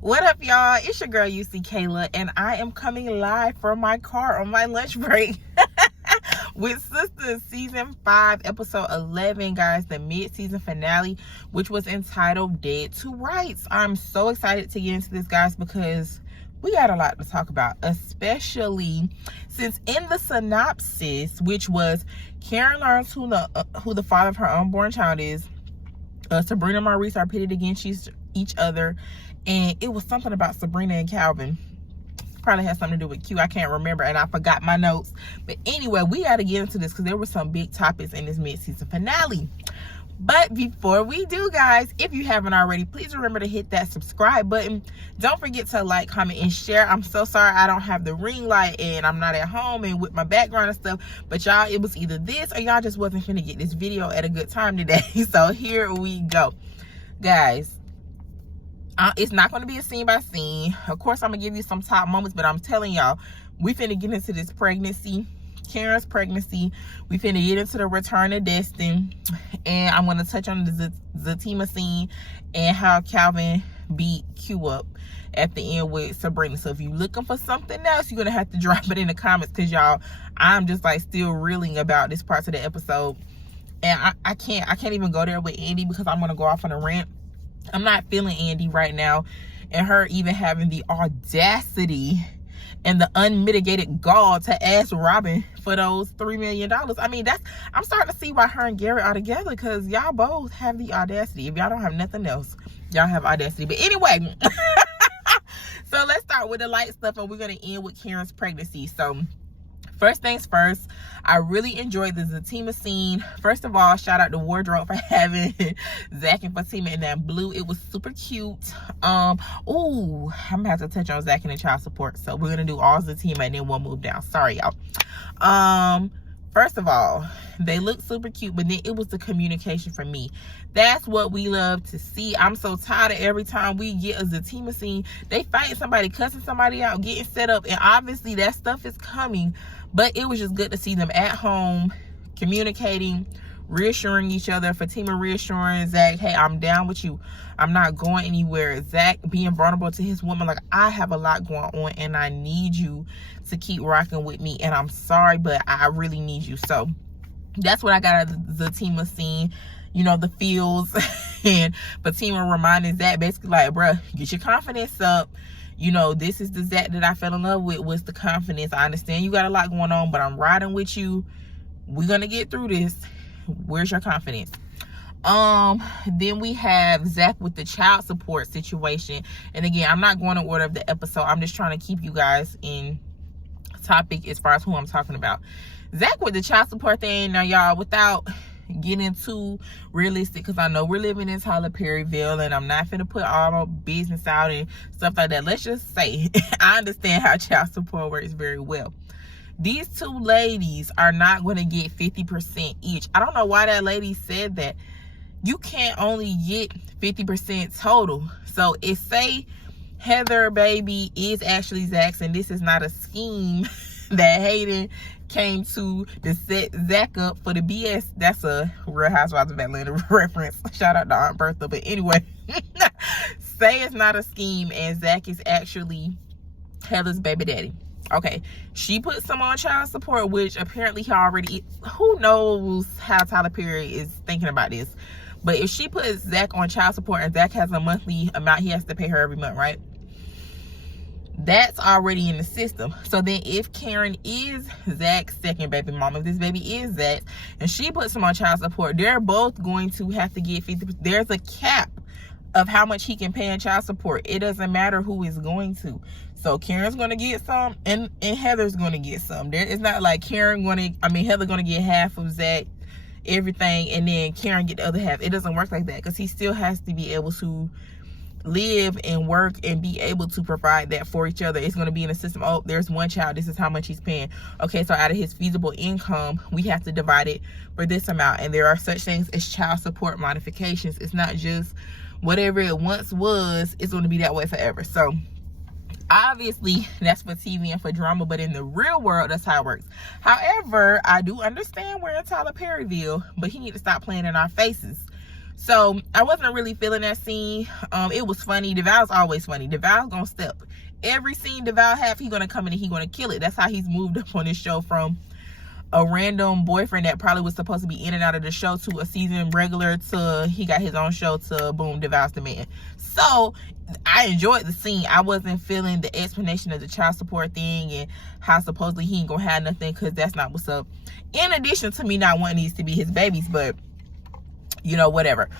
What up, y'all? It's your girl UC Kayla, and I am coming live from my car on my lunch break with Sistas season 5 episode 11, guys, the mid-season finale, which was entitled Dead to Rights. I'm so excited to get into this, guys, because we got a lot to talk about, especially since in the synopsis, which was Karen learns who the father of her unborn child is. Sabrina and Maurice are pitted against each other, and it was something about Sabrina and Calvin. Probably has something to do with Q. I can't remember, and I forgot my notes. But anyway, we got to get into this because there were some big topics in this mid-season finale. But before we do, guys, if you haven't already, please remember to hit that subscribe button. Don't forget to like, comment, and share. I'm so sorry I don't have the ring light and I'm not at home and with my background and stuff. But y'all, it was either this or y'all just wasn't finna get this video at a good time today. So here we go. Guys, it's not going to be a scene by scene. Of course, I'm going to give you some top moments, but I'm telling y'all, we finna get into this pregnancy. Karen's pregnancy. We finna get into the return of Destin, and I'm gonna touch on the Zatima scene and how Calvin beat Q up at the end with Sabrina. So if you're looking for something else, you're gonna have to drop it in the comments, because y'all, I'm just like still reeling about this part of the episode, and I can't even go there with Andy because I'm gonna go off on a rant. I'm not feeling Andy right now, and her even having the audacity and the unmitigated gall to ask Robin for those $3 million. I mean, I'm starting to see why her and Gary are together, because y'all both have the audacity. If y'all don't have nothing else, y'all have audacity. But anyway, so let's start with the light stuff, and we're going to end with Karen's pregnancy. So first things first, I really enjoyed the Zatima scene. First of all, shout out to wardrobe for having Zach and Fatima in that blue. It was super cute. Ooh, I'm gonna have to touch on Zach and the child support. So we're gonna do all Zatima and then we'll move down. Sorry, y'all. First of all, they look super cute, but then it was the communication for me. That's what we love to see. I'm so tired of every time we get a Zatima scene, they fighting somebody, cussing somebody out, getting set up, and obviously that stuff is coming. But it was just good to see them at home, communicating, reassuring each other. Fatima reassuring Zach, hey, I'm down with you. I'm not going anywhere. Zach being vulnerable to his woman, like, I have a lot going on and I need you to keep rocking with me. And I'm sorry, but I really need you. So that's what I got out of the Zatima scene. You know, the feels. And Fatima reminding Zach basically like, bruh, get your confidence up. You know, this is the Zach that I fell in love with, was the confidence. I understand you got a lot going on, but I'm riding with you. We're going to get through this. Where's your confidence? Then we have Zach with the child support situation. And again, I'm not going in order of the episode. I'm just trying to keep you guys in topic as far as who I'm talking about. Zach with the child support thing. Now, y'all, without getting too realistic, because I know we're living in Tyler Perryville, and I'm not finna put all my business out and stuff like that. Let's just say I understand how child support works very well. These two ladies are not going to get 50% each. I don't know why that lady said that. You can't only get 50% total. So if, say, Heather baby is actually Zach's, and this is not a scheme that Hayden came to set Zach up for the BS. That's a Real Housewives of Atlanta reference. Shout out to Aunt Bertha. But anyway, say it's not a scheme and Zach is actually Heather's baby daddy. Okay, she put some on child support, which apparently he already, who knows how Tyler Perry is thinking about this. But if she puts Zach on child support and Zach has a monthly amount he has to pay her every month, right? That's already in the system. So then if Karen is Zach's second baby mama, if this baby is Zach, and she puts him on child support, they're both going to have to get 50%. There's a cap of how much he can pay in child support. It doesn't matter who is going to. So Karen's going to get some, and Heather's going to get some. It's not like Heather going to get half of Zach, everything, and then Karen get the other half. It doesn't work like that, because he still has to be able to live and work and be able to provide that for each other. It's going to be in the system. Oh, there's one child, this is how much he's paying. Okay, so out of his feasible income, we have to divide it for this amount. And there are such things as child support modifications. It's not just whatever it once was, it's going to be that way forever. So obviously that's for TV and for drama, but in the real world, that's how it works. However, I do understand we're in Tyler Perryville, but he need to stop playing in our faces. So I wasn't really feeling that scene. It was funny. DeVal's always funny. DeVal's gonna step. Every scene DeVal have, he gonna come in and he gonna kill it. That's how he's moved up on this show from a random boyfriend that probably was supposed to be in and out of the show to a season regular to he got his own show to boom, DeVal's the man. So I enjoyed the scene. I wasn't feeling the explanation of the child support thing and how supposedly he ain't gonna have nothing, because that's not what's up. In addition to me not wanting these to be his babies, but you know, whatever.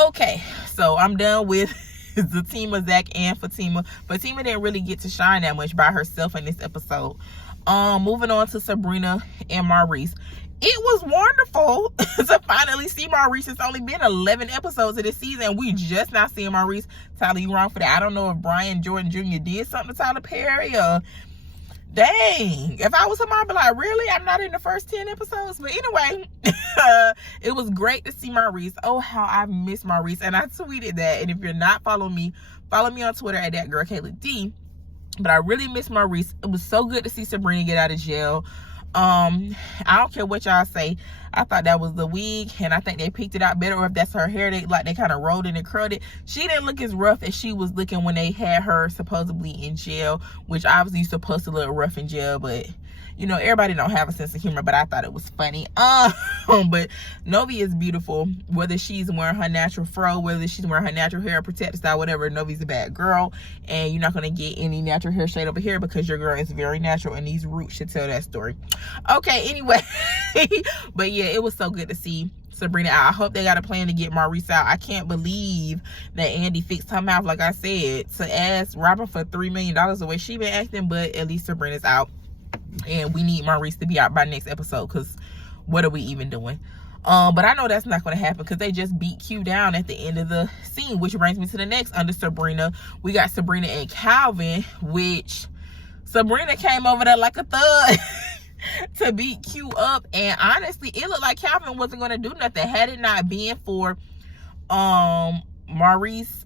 Okay, so I'm done with the team of Zach and Fatima. Fatima didn't really get to shine that much by herself in this episode. Moving on to Sabrina and Maurice. It was wonderful to finally see Maurice. It's only been 11 episodes of this season. We just now seeing Maurice. Tyler, you wrong for that. I don't know if Brian Jordan Jr. did something to Tyler Perry or dang. If I was him, I'd be like, really? I'm not in the first 10 episodes? But anyway, it was great to see Maurice. Oh, how I miss Maurice. And I tweeted that. And if you're not following me, follow me on Twitter at @girlKaylaD. But I really miss Maurice. It was so good to see Sabrina get out of jail. I don't care what y'all say. I thought that was the wig, and I think they picked it out better. Or if that's her hair, they kind of rolled it and curled it. She didn't look as rough as she was looking when they had her supposedly in jail, which obviously you're supposed to look rough in jail, but you know, everybody don't have a sense of humor. But I thought it was funny. But Novi is beautiful, whether she's wearing her natural fro, whether she's wearing her natural hair protected style, whatever. Novi's a bad girl, and you're not going to get any natural hair shade over here because your girl is very natural, and these roots should tell that story. Okay, anyway. But yeah, it was so good to see Sabrina out. I hope they got a plan to get Maurice out. I can't believe that Andy fixed her mouth, like I said, to ask Robin for $3 million the way she been acting. But at least Sabrina's out, and we need Maurice to be out by next episode, because what are we even doing? But I know that's not going to happen, because they just beat Q down at the end of the scene, which brings me to the next. Under Sabrina, we got Sabrina and Calvin, which Sabrina came over there like a thug to beat Q up, and honestly it looked like Calvin wasn't going to do nothing had it not been for Maurice,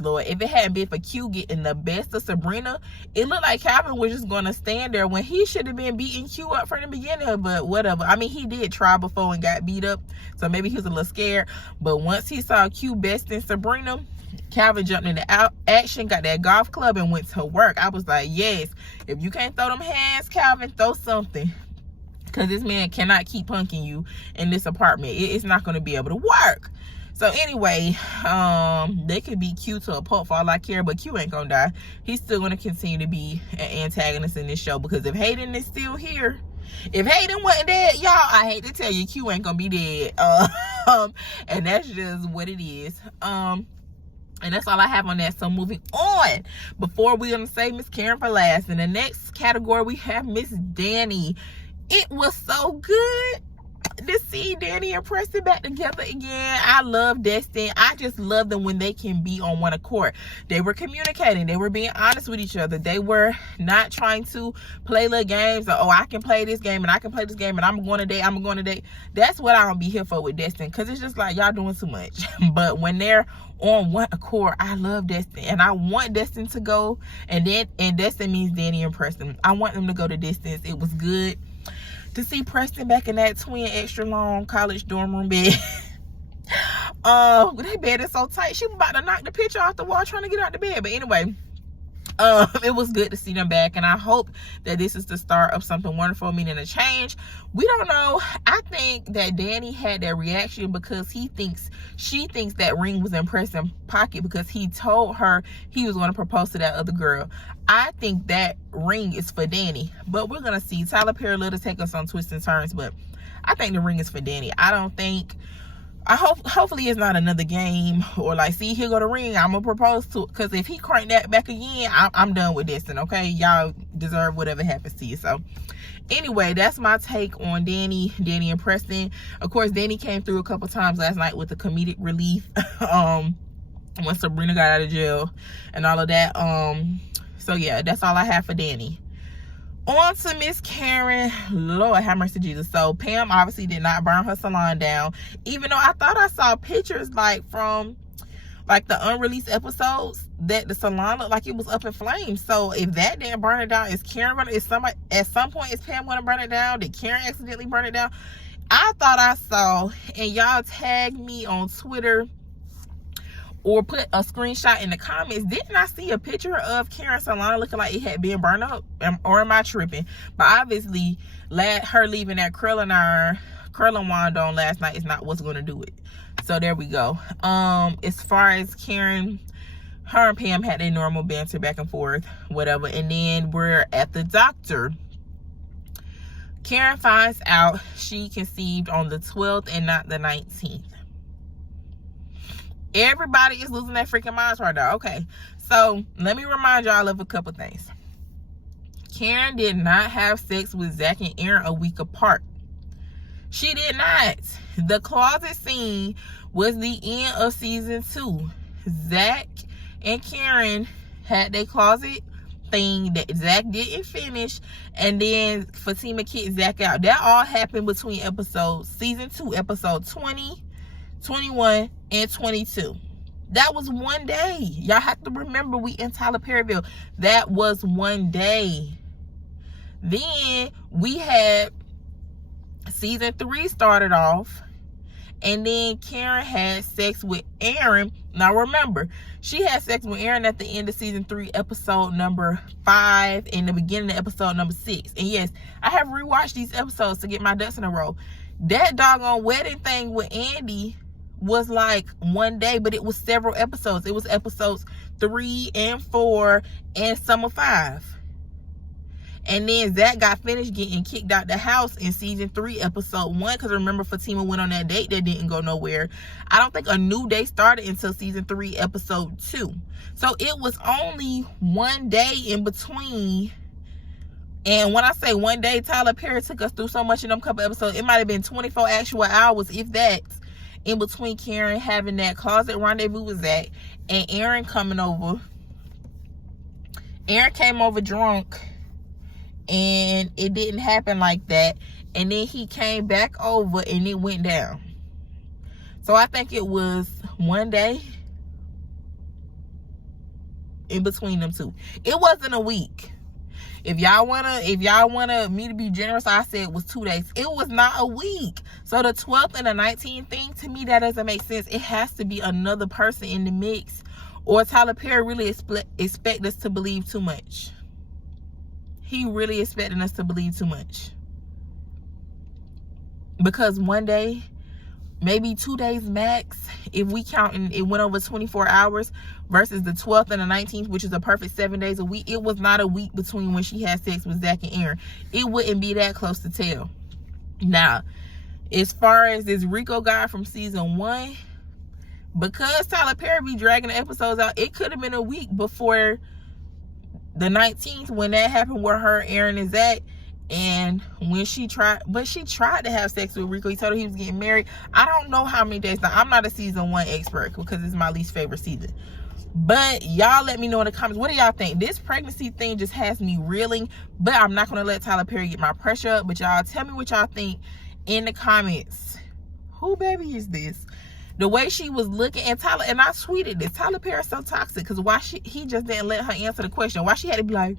Lord. If it hadn't been for Q getting the best of Sabrina, it looked like Calvin was just going to stand there when he should have been beating Q up from the beginning. But whatever. I mean, he did try before and got beat up, so maybe he was a little scared. But once he saw Q besting Sabrina, Calvin jumped into action, got that golf club, and went to work. I was like, yes, if you can't throw them hands, Calvin, throw something, because this man cannot keep punking you in this apartment. It's not going to be able to work. So anyway, they could be Q to a pulp for all I care, but Q ain't gonna die. He's still gonna continue to be an antagonist in this show, because if Hayden is still here, if Hayden wasn't dead, y'all, I hate to tell you, Q ain't gonna be dead. And that's just what it is. And that's all I have on that. So moving on, before we're gonna say Miss Karen for last, in the next category we have Miss Danny. It was so good to see Danny and Preston back together again. I love Destin. I just love them when they can be on one accord. They were communicating. They were being honest with each other. They were not trying to play little games or, oh, I can play this game and I can play this game and I'm going to date. That's what I don't be here for with Destin, because it's just like y'all doing too much. But when they're on one accord, I love Destin, and I want Destin to go, and Destin means Danny and Preston. I want them to go the distance. It was good to see Preston back in that twin extra long college dorm room bed. That bed is so tight. She was about to knock the picture off the wall trying to get out the bed. But anyway, it was good to see them back, and I hope that this is the start of something wonderful, meaning a change. We don't know. I think that Danny had that reaction because she thinks that ring was in Preston's pocket because he told her he was going to propose to that other girl. I think that ring is for Danny, but we're gonna see. Tyler Perry let us take us on twists and turns, but I think the ring is for Danny. Hopefully it's not another game, or like, see, here go the ring, I'm gonna propose to it. Because if he cranked that back again, I'm done with this. And okay, y'all deserve whatever happens to you. So anyway, that's my take on Danny and Preston. Of course, Danny came through a couple times last night with the comedic relief when Sabrina got out of jail and all of that. So yeah, that's all I have for Danny. On to Miss Karen. Lord have mercy, Jesus. So Pam obviously did not burn her salon down, even though I thought I saw pictures like from like the unreleased episodes that the salon looked like it was up in flames. So if that didn't burn it down, is Karen gonna, is somebody at some point, is Pam gonna burn it down? Did Karen accidentally burn it down? I thought I saw, and y'all tagged me on Twitter or put a screenshot in the comments, didn't I see a picture of Karen's salon looking like it had been burned up? Or am I tripping? But obviously, her leaving that curling wand on last night is not what's going to do it. So there we go. As far as Karen, her and Pam had their normal banter back and forth, whatever. And then we're at the doctor. Karen finds out she conceived on the 12th and not the 19th. Everybody is losing their freaking minds right now. Okay, so let me remind y'all of a couple things. Karen did not have sex with Zach and Aaron a week apart. She did not. The closet scene was the end of season 2. Zach and Karen had their closet thing that Zach didn't finish, and then Fatima kicked Zach out. That all happened between season 2, episode 20, 21, and 22. That was one day. Y'all have to remember, we in Tyler Perryville. That was one day. Then we had season 3 started off, and then Karen had sex with Aaron. Now remember, she had sex with Aaron at the end of season 3, episode number 5, and the beginning of episode number 6. And yes, I have rewatched these episodes to get my ducks in a row. That doggone wedding thing with Andy was like one day, but it was several episodes. It was episodes 3 and 4 and some of 5. And then Zach got finished getting kicked out the house in season 3, episode 1. Because remember, Fatima went on that date that didn't go nowhere. I don't think a new day started until season 3, episode 2. So it was only one day in between. And when I say one day, Tyler Perry took us through so much in them couple episodes. It might have been 24 actual hours, if that, in between Karen having that closet rendezvous with Zach and Aaron coming over. Aaron came over drunk, and it didn't happen like that. And then he came back over, and it went down. So I think it was one day in between them two. It wasn't a week. If y'all wanna me to be generous, I said it was 2 days. It was not a week. So the 12th and the 19th thing, to me, that doesn't make sense. It has to be another person in the mix, or Tyler Perry really expect us to believe too much. He really expecting us to believe too much. Because one day, maybe 2 days max, if we counting it went over 24 hours, versus the 12th and the 19th, which is a perfect 7 days a week. It was not a week between when she had sex with Zach and Aaron. It wouldn't be that close to tell. Now, as far as this Rico guy from season 1, because Tyler Perry be dragging the episodes out, it could have been a week before the 19th when that happened with her, Aaron, and Zach. And when she tried to have sex with Rico, he told her he was getting married. I don't know how many days. Now, I'm not a season 1 expert because it's my least favorite season. But y'all let me know in the comments, what do y'all think? This pregnancy thing just has me reeling, but I'm not going to let Tyler Perry get my pressure up. But y'all tell me what y'all think in the comments. Who baby is this? The way she was looking, and I tweeted this. Tyler Perry's so toxic, because he just didn't let her answer the question. Why she had to be like,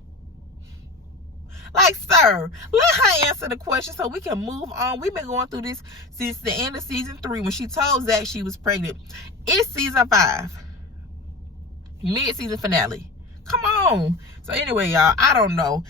sir, let her answer the question so we can move on. We've been going through this since the end of season 3 when she told Zach she was pregnant. It's season 5. Mid-season finale. Come on. So anyway, y'all, I don't know.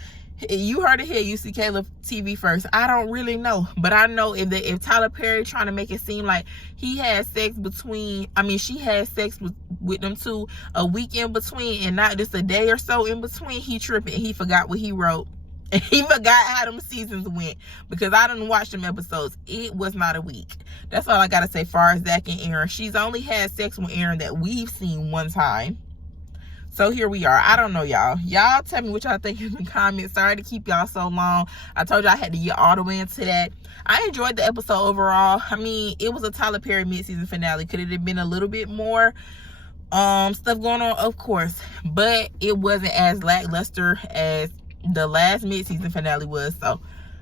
You heard it here. You see Caleb TV first. I don't really know, but I know if Tyler Perry trying to make it seem like he had sex she had sex with them two a week in between and not just a day or so in between, he tripping. He forgot what he wrote. And he forgot how them seasons went, because I didn't watch them episodes. It was not a week. That's all I gotta say far as Zach and Aaron. She's only had sex with Aaron that we've seen one time. So here we are. I don't know, y'all. Y'all tell me what y'all think in the comments. Sorry to keep y'all so long. I told y'all I had to get all the way into that. I enjoyed the episode overall. I mean, it was a Tyler Perry mid-season finale. Could it have been a little bit more stuff going on? Of course. But it wasn't as lackluster as the last mid-season finale was. So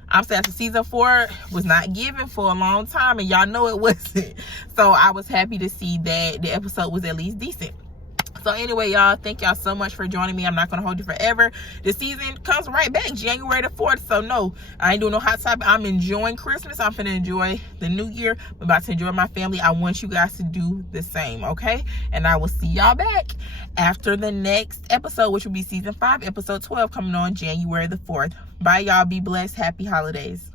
I'm sad for season 4 was not given for a long time, and y'all know it wasn't. So I was happy to see that the episode was at least decent. So anyway, y'all, thank y'all so much for joining me. I'm not going to hold you forever. The season comes right back January the 4th. So no, I ain't doing no hot topic. I'm enjoying Christmas. I'm finna enjoy the new year. I'm about to enjoy my family. I want you guys to do the same, okay? And I will see y'all back after the next episode, which will be season 5, episode 12, coming on January the 4th. Bye, y'all. Be blessed. Happy holidays.